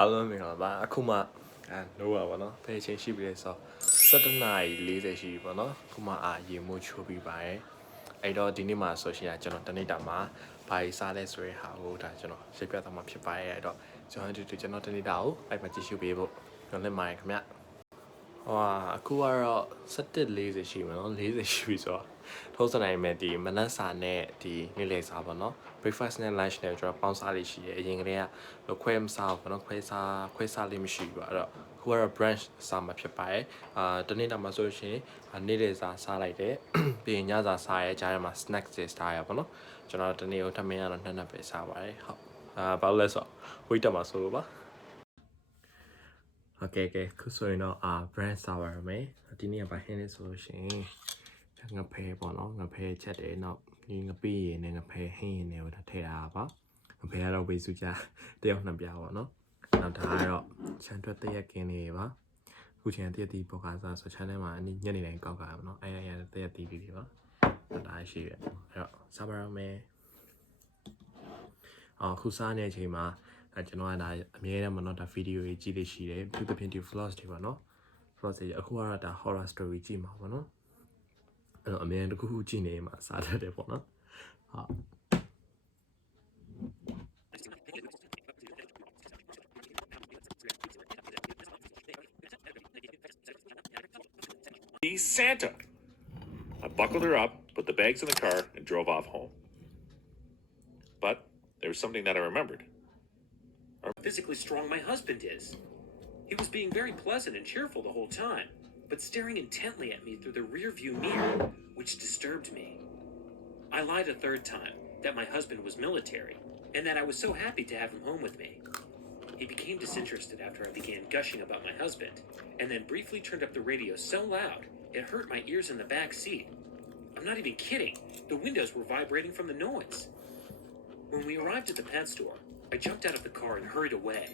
အားလုံးမင်္ဂလာပါအခုမှနိုးပါဗောနော်ဖယ်ချင်းရှိပြီလေဆို17:40ရှိပြီဗောနော်အခုမှရေမိုးချိုးပြီးပါရဲ့အဲ့တော့ဒီနေ့မှာဆိုရှင်ကျွန်တော်တနေ့တာမှာဘာကြီးစားလဲဆိုရဲဟာကိုဒါကျွန်တော်ရှင်းပြသွားမှာဖြစ်ပါရဲ့အဲ့တော့ကျွန်တော်တနေ့တာကိုအဲ့မှာကြည့်ရှုပေးဖို့ကျွန်တော်လက်မှာရခင်ဗျအခုကတော့17:40ရှိမှာနော်40ရှိပြီဆိုတော့ထုံးစံတိုင်းမဲ့ဒီမနက်စာနဲ့ဒီနေ့လယ်စာပေါ့နော် breakfast နဲ့ lunch နဲ့ကျွန်တော်ပေါင်းစားလေးရှိတယ်အရင်ကတည်းကခွဲမစားဘူးပေါ့နော်ခွဲစားလေးမရှိဘူးအဲ့တော့ခုကတော့ brunch စားမှာဖြစ်ပါတယ်တနေ့တာမှာဆိုရှင်နေ့လယ်စာစားလိုက်တယ်ပြီးရင်ညစာစားရဲကြားထဲမှာ snacks တွေစားရပါတော့ကျွန်တော်တနေ့ကိုထမင်းရတော့နှစ်ပဲစားပါတယ်ဟုတ်ဘာလို့လဲဆိုတော့ဝိတ်တက်မှာဆိုလို့ပါโอเคခုဆိုရင်တော့brand စားပါရမယ်ဒီနေ့ကဘာဟင်းလဲဆိုလို့ရှိရင်ငဖဲပေါ့နော်ငဖဲချက်တယ်နောက်ဒီငပိရည်နဲ့ငဖဲဟင်းရည်နဲ့ကိုထည့်ထားတာပါငဖဲကတော့ဝေစုကြတယောက်နှစ်ပြားပေါ့နော်နောက်ဒါကတော့ချန်တွက်တရက်ကင်းလေးပါခုချိန်တရက်တီပေါ်ကားစားဆိုချန်ထဲမှာညနေတိုင်းကောက်ကြရပါတော့အဲ့ရတရက်တီလေးတွေပါဒါရှိရအဲ့တော့စားပါရမယ်ခုစားနေတဲ့အချိန်မှာကျွန်တော်ကဒါအမြဲတမ်းမနော်ဒါဗီဒီယိုကြီးကြည့်လို့ရှိတယ်သူသဖြင့်ဒီ vlogs တွေပါနော် vlogs တွေအခုကတော့ဒါ horror story ကြည့်မှာပါနော်အဲ့တော့အမြဲတမ်းတစ်ခုခုကြည့်နေမှာစားတတ်တယ်ပေါ့နော်ဟုတ် He's Santa. I buckled her up, put the bags in the car, and drove off home. But there was something that I remembered. Physically strong my husband is. He was being very pleasant and cheerful the whole time, but staring intently at me through the rear-view mirror, which disturbed me. I lied a third time that my husband was military, and that I was so happy to have him home with me. He became disinterested after I began gushing about my husband, and then briefly turned up the radio so loud it hurt my ears in the back seat. I'm not even kidding. The windows were vibrating from the noise. When we arrived at the pet store, I jumped out of the car and hurried away.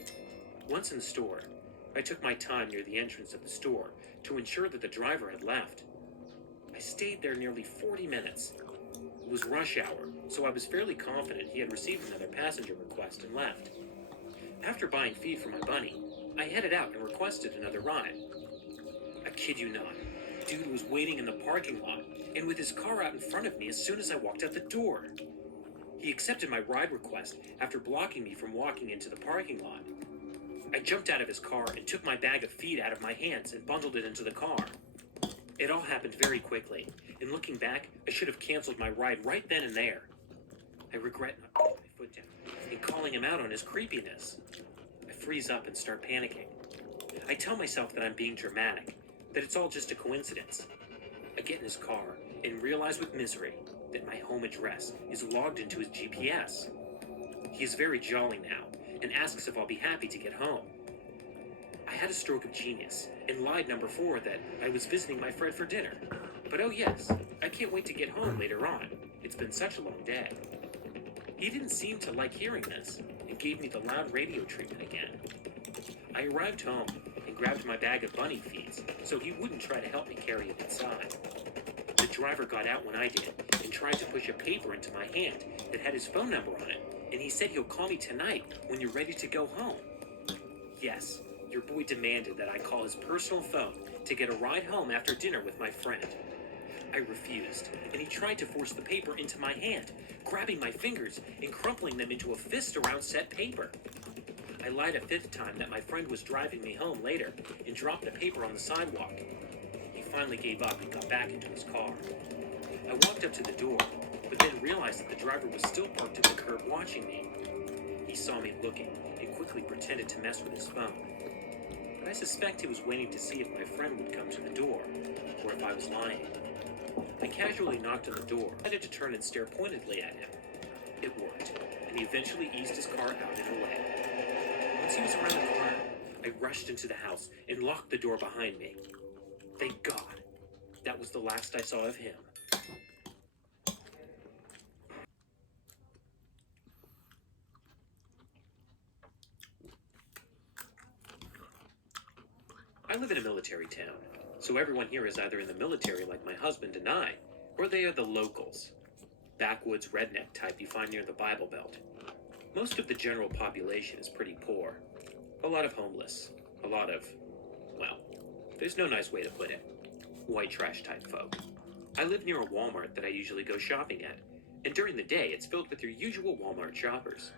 Once in the store, I took my time near the entrance of the store to ensure that the driver had left. I stayed there nearly 40 minutes. It was rush hour, so I was fairly confident he had received another passenger request and left. After buying feed for my bunny, I headed out and requested another ride. I kid you not, dude was waiting in the parking lot and with his car out in front of me as soon as I walked out the door. He accepted my ride request after blocking me from walking into the parking lot. I jumped out of his car and took my bag of feed out of my hands and bundled it into the car. It all happened very quickly, and looking back, I should have canceled my ride right then and there. I regret not putting my foot down and calling him out on his creepiness. I freeze up and start panicking. I tell myself that I'm being dramatic, that it's all just a coincidence. I get in his car and realize with misery that my home address is logged into his GPS. He is very jolly now and asks if I'll be happy to get home. I had a stroke of genius and lied number 4 that I was visiting my friend for dinner. But oh yes, I can't wait to get home later on. It's been such a long day. He didn't seem to like hearing this and gave me the loud radio treatment again. I arrived home and grabbed my bag of bunny feeds so he wouldn't try to help me carry it inside. The driver got out when I did and tried to push a paper into my hand that had his phone number on it, and he said he'll call me tonight when you're ready to go home. Yes, your boy demanded that I call his personal phone to get a ride home after dinner with my friend. I refused, and he tried to force the paper into my hand, grabbing my fingers and crumpling them into a fist around said paper. I lied a 5th time that my friend was driving me home later and dropped the paper on the sidewalk. He finally gave up and got back into his car. I walked up to the door, but then realized that the driver was still parked at the curb watching me. He saw me looking and quickly pretended to mess with his phone. But I suspect he was waiting to see if my friend would come to the door, or if I was lying. I casually knocked on the door, decided to turn and stare pointedly at him. It worked, and he eventually eased his car out and away. Once he was around the corner, I rushed into the house and locked the door behind me. Thank God, that was the last I saw of him. I live in a military town, so everyone here is either in the military like my husband and I, or they are the locals. Backwoods redneck type you find near the Bible Belt. Most of the general population is pretty poor. A lot of homeless. A lot of, well, there's no nice way to put it. White trash type folk. I live near a Walmart that I usually go shopping at, and during the day it's filled with your usual Walmart shoppers.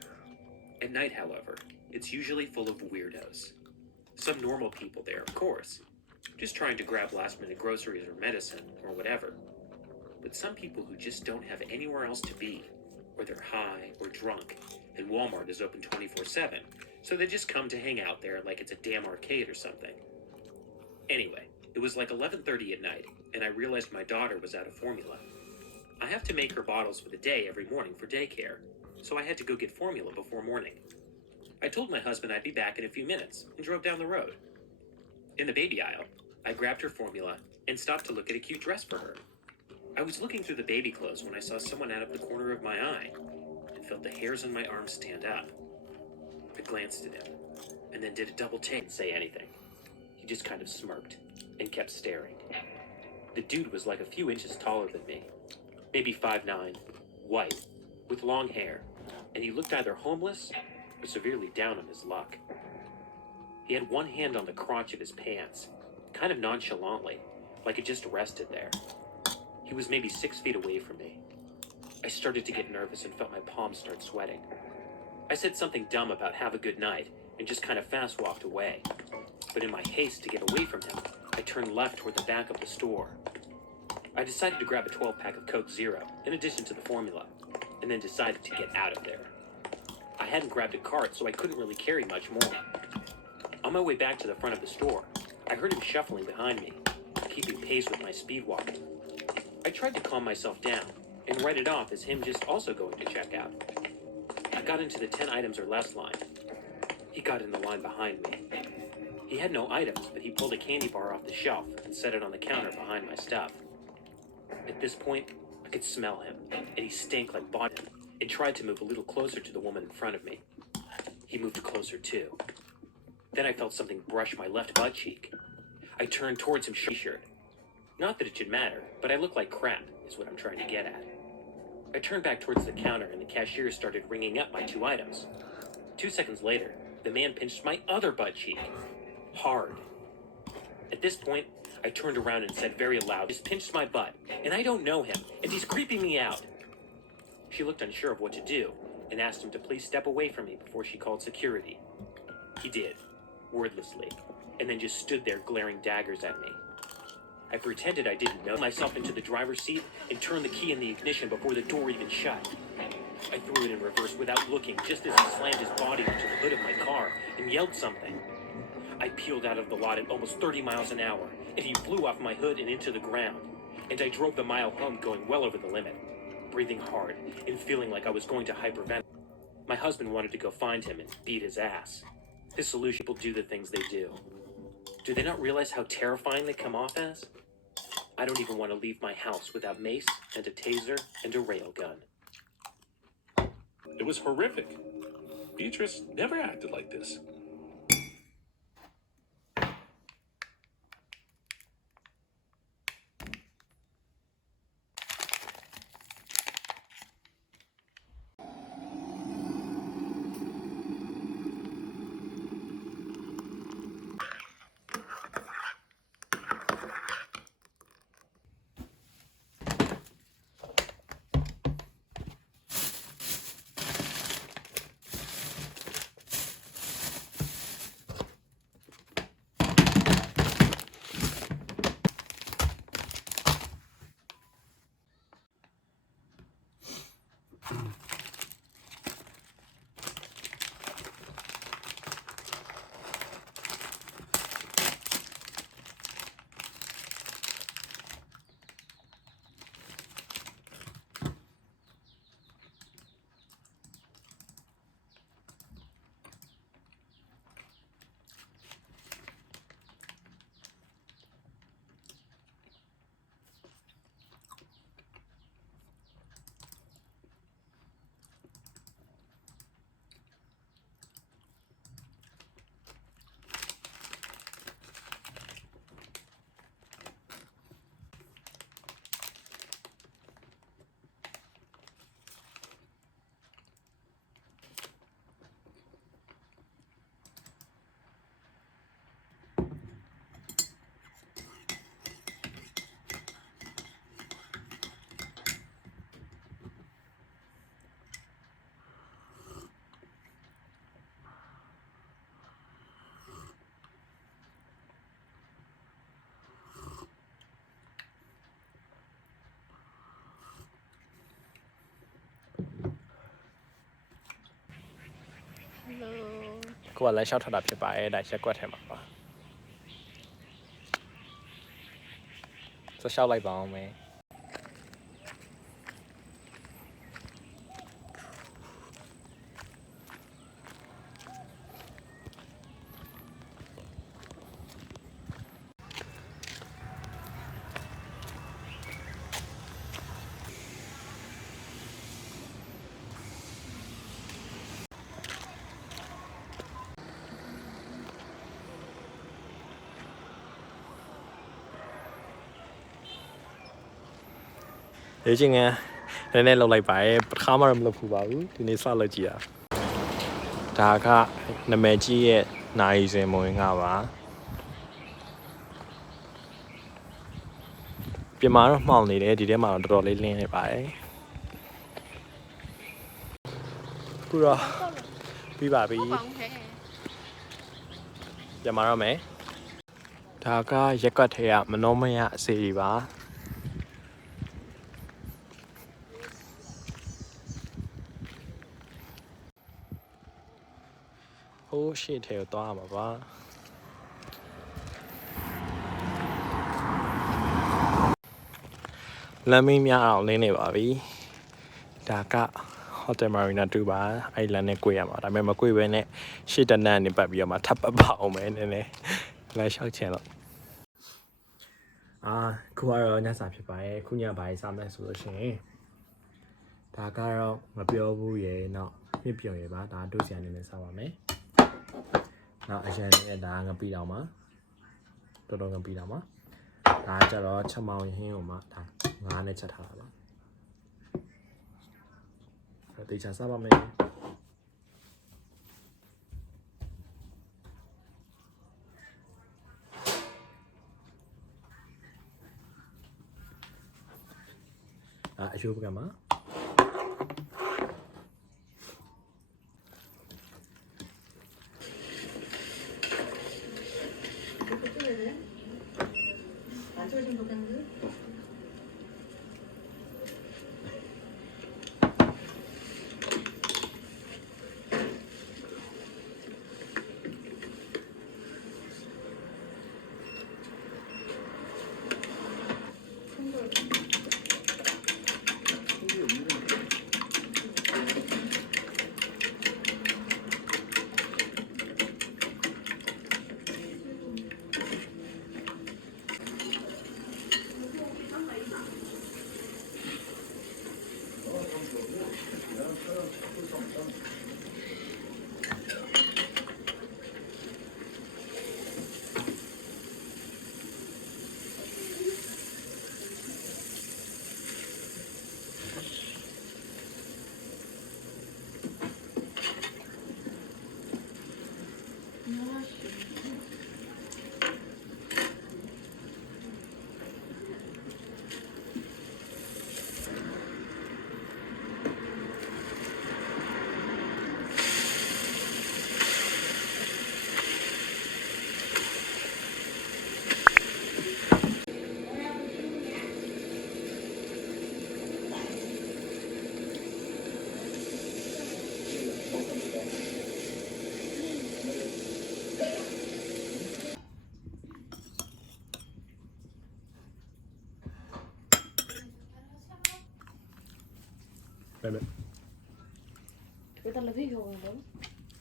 At night, however, it's usually full of weirdos. Some normal people there, of course, just trying to grab last-minute groceries or medicine or whatever. But some people who just don't have anywhere else to be, or they're high or drunk, and Walmart is open 24/7, so they just come to hang out there like it's a damn arcade or something. Anyway, it was like 11:30 at night, and I realized my daughter was out of formula. I have to make her bottles for the day every morning for daycare, so I had to go get formula before morning. I told my husband I'd be back in a few minutes and drove down the road. In the baby aisle, I grabbed her formula and stopped to look at a cute dress for her. I was looking through the baby clothes when I saw someone out of the corner of my eye and felt the hairs on my arms stand up. I glanced at him and then did a double take and say anything. He just kind of smirked and kept staring. The dude was like a few inches taller than me, maybe 5'9", white, with long hair, and he looked either homeless or severely down on his luck. He had one hand on the crotch of his pants, kind of nonchalantly, like it just rested there. He was maybe 6 feet away from me. I started to get nervous and felt my palms start sweating. I said something dumb about have a good night and just kind of fast walked away. But in my haste to get away from him, I turned left toward the back of the store. I decided to grab a 12-pack of Coke Zero, in addition to the formula, and then decided to get out of there. I hadn't grabbed a cart, so I couldn't really carry much more. On my way back to the front of the store, I heard him shuffling behind me, keeping pace with my speed walking. I tried to calm myself down and write it off as him just also going to check out. I got into the 10 items or less line. He got in the line behind me. He had no items, but he pulled a candy bar off the shelf and set it on the counter behind my stuff. At this point, I could smell him, and he stank like body, and tried to move a little closer to the woman in front of me. He moved closer too. Then I felt something brush my left butt cheek. I turned towards him, shirt. Not that it should matter, but I look like crap, is what I'm trying to get at. I turned back towards the counter, and the cashier started ringing up my 2 items. 2 seconds later, the man pinched my other butt cheek. Hard. At this point, I turned around and said very loud, "He's pinched my butt, and I don't know him, and he's creeping me out." She looked unsure of what to do, and asked him to please step away from me before she called security. He did, wordlessly, and then just stood there glaring daggers at me. I pretended I didn't know myself into the driver's seat and turned the key in the ignition before the door even shut. I threw it in reverse without looking just as he slammed his body onto the hood of my car and yelled something. I peeled out of the lot at almost 30 miles an hour, and he flew off my hood and into the ground, and I drove the mile home going well over the limit, breathing hard and feeling like I was going to hyperventilate. My husband wanted to go find him and beat his ass. His solution: people do the things they do. Do they not realize how terrifying they come off as? I don't even want to leave my house without mace and a taser and a railgun. It was horrific. Beatrice never acted like this. ကိုကလည်းရှောက်ထတာဖြစ်ပါရဲ့ဒါရက်ကွက်ထဲမှာပါဆက်ရှောက်လိုက်ပါအောင်မယ် လေ့ကျင့်ခန်းနည်းနည်းလုပ်လိုက်ပါရဲ့ပထမတော့မလုပ်ဘူးပါဘူးဒီနေ့စလုပ်ကြည့်တာဒါကနာမည်ကြီးရဲ့နိုင်စင်မဝင်ကပါပြင်မာတော့မှောင်နေတယ်ဒီထဲမှာတော့တော်တော်လေးလင်းနေပါတယ်ခုတော့ပြီးပါပြီပြင်မာတော့မယ်ဒါကရက်ကွက်ထဲကမနှောမရအစီအပါဟိုးရှေ့ထဲကိုသွားရမှာပါလမ်းမင်းများအောင်လင်းနေပါပြီဒါက Hotel Marina 2ပါအဲ့လမ်းနဲ့꿰ရမှာဒါပေမဲ့မ꿰ဘဲနဲ့ရှေ့တနက်နေပတ်ပြီးတော့မှထပ်ပတ်ပါအောင်မယ်နည်းနည်းလမ်းလျှောက်ချင်တော့ခုကတော့ညစာဖြစ်ပါရဲ့ခုညဘာရေးစားမလဲဆိုလို့ရှိရင်ဒါကတော့မပြောဘူးရေတော့မြင့်ပြုံရေပါဒါတို့စီအနေနဲ့စားပါမယ်နောက်အရင်ကဒါငပိတော့မှာတော်တော်ငပိတော့မှာဒါကြတော့ချက်မောင်ဟင်းကိုမှဒါငါးနဲ့ချက်ထားတာပါတေချာစားပါမယ်အယုပကမှာပဲပဲဘယ်တလည်းပြောင်းတော့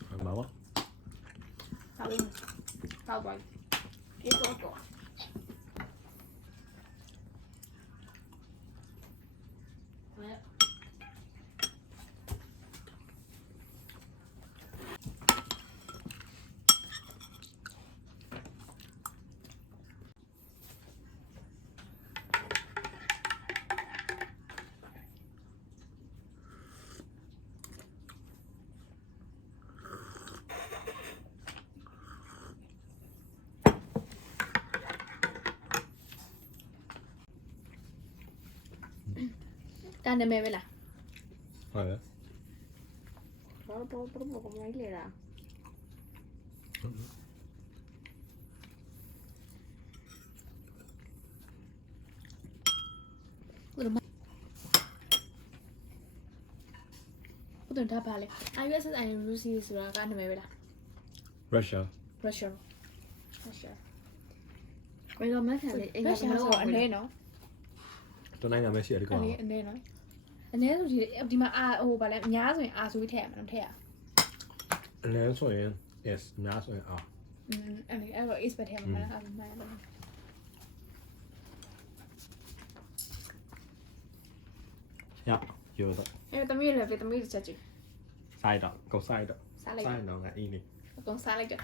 ဘာပါဟာလို့ဟာပါဒီတော့တန်တယ်မဲပဲလားဟုတ်တယ်ဘာလို့ကမလိုက်လေလား တော့ဒါပါလေ IUSSI Rusi ဆိုတာကနာမည်ပဲလား Russia Russia ဘယ်လိုမှခံလေအင်္ဂါမလို့အနေနော် တနိုင်ငံပဲရှိရတယ်ကွာ အနေနော်အနေဆိုဒီမှာအာဟိုဗာလဲအများဆိုရင်အာဆိုပြီးထည့်ရမှာတော့ထည့်ရ အနေဆိုရင် yes များဆိုရင် အဲ့တော့ is ပဲထည့်မှာလားအဲ့မှာလား ရရောတော့ အဲ့သမီးလည်းပဲသမီးတစ်ချက်ကြည့် ဆိုင်တော့ကောက်ဆိုင်တော့ စားလိုက် ဆိုင်တော့ငါအင်းနေ အကုန်စားလိုက်တော့